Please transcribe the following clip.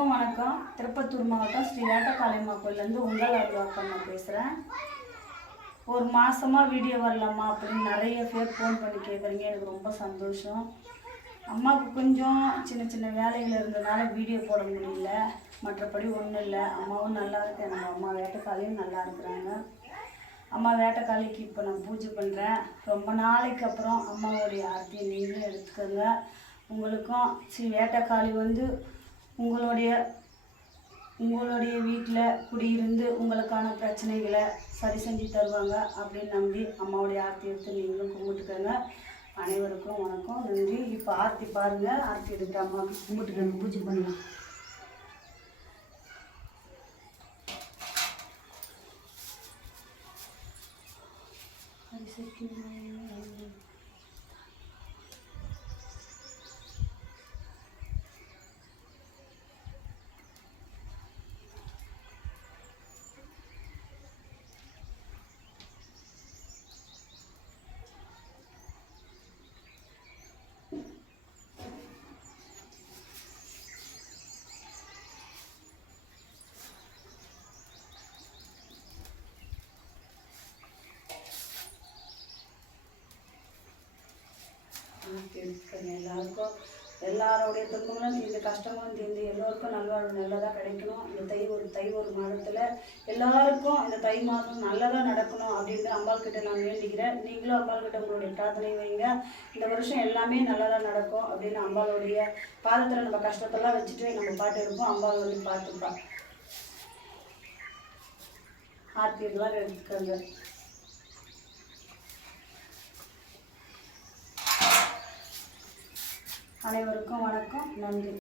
அனைவருக்கும் வணக்கம். திருப்பத்தூர் மாவட்டம் ஸ்ரீ வேட்டக்காளியம்மா கோயிலேருந்து உங்கள் அருள்வாக்கம்மா பேசுகிறேன். ஒரு மாதமாக வீடியோ வரலாமா அப்படின்னு நிறைய பேர் ஃபோன் பண்ணி கேட்குறீங்க. எனக்கு ரொம்ப சந்தோஷம். அம்மாவுக்கு கொஞ்சம் சின்ன சின்ன வேலைகள் இருந்ததுனால வீடியோ போட முடியல. மற்றபடி ஒன்றும் இல்லை. அம்மாவும் நல்லா இருக்கேன். நம்ம அம்மா வேட்டக்காளியும் நல்லா இருக்கிறாங்க. அம்மா வேட்டக்காளிக்கு இப்போ நான் பூஜை பண்ணுறேன். ரொம்ப நாளைக்கு அப்புறம் அம்மாவுடைய ஆர்த்தியை நீங்களும் எடுத்துக்கோங்க. உங்களுக்கும் ஸ்ரீ வேட்டக்காளி உங்களுடைய வீட்டில் குடியிருந்து உங்களுக்கான பிரச்சனைகளை சரி செஞ்சு தருவாங்க அப்படின்னு நம்பி அம்மாவுடைய ஆர்த்தி எடுத்து நீங்களும் கும்பிட்டுக்கோங்க. அனைவருக்கும் வணக்கம், நன்றி. இப்போ ஆர்த்தி பாருங்கள். ஆர்த்தி எடுத்து அம்மாவுக்கு கும்பிட்டுக்கோங்க, பூஜை பண்ணலாம். எல்லாருக்கும் எல்லாரோடைய துன்பங்களும் தீர்ந்து கஷ்டமும் தீர்ந்து எல்லோருக்கும் நல்வாழ்வு நல்லதாக கிடைக்கணும். இந்த தை ஒரு மாதத்தில் எல்லாருக்கும் இந்த தை மாதம் நல்லதாக நடக்கணும் அப்படின்ட்டு அம்பாள் கிட்ட நான் வேண்டிக்கிறேன். நீங்களும் அம்பாள் கிட்ட உங்களுடைய பிரார்த்தனை வைங்க. இந்த வருஷம் எல்லாமே நல்லதாக நடக்கும் அப்படின்னு அம்பாளுடைய பாதத்தில் நம்ம கஷ்டத்தெல்லாம் வச்சுட்டு நம்ம பாட்டு இருப்போம். அம்பாள் வந்து பார்த்துப்பா. ஆர்த்தி இதெல்லாம் எடுத்துக்கோங்க. அனைவருக்கும் வணக்கம், நன்றி.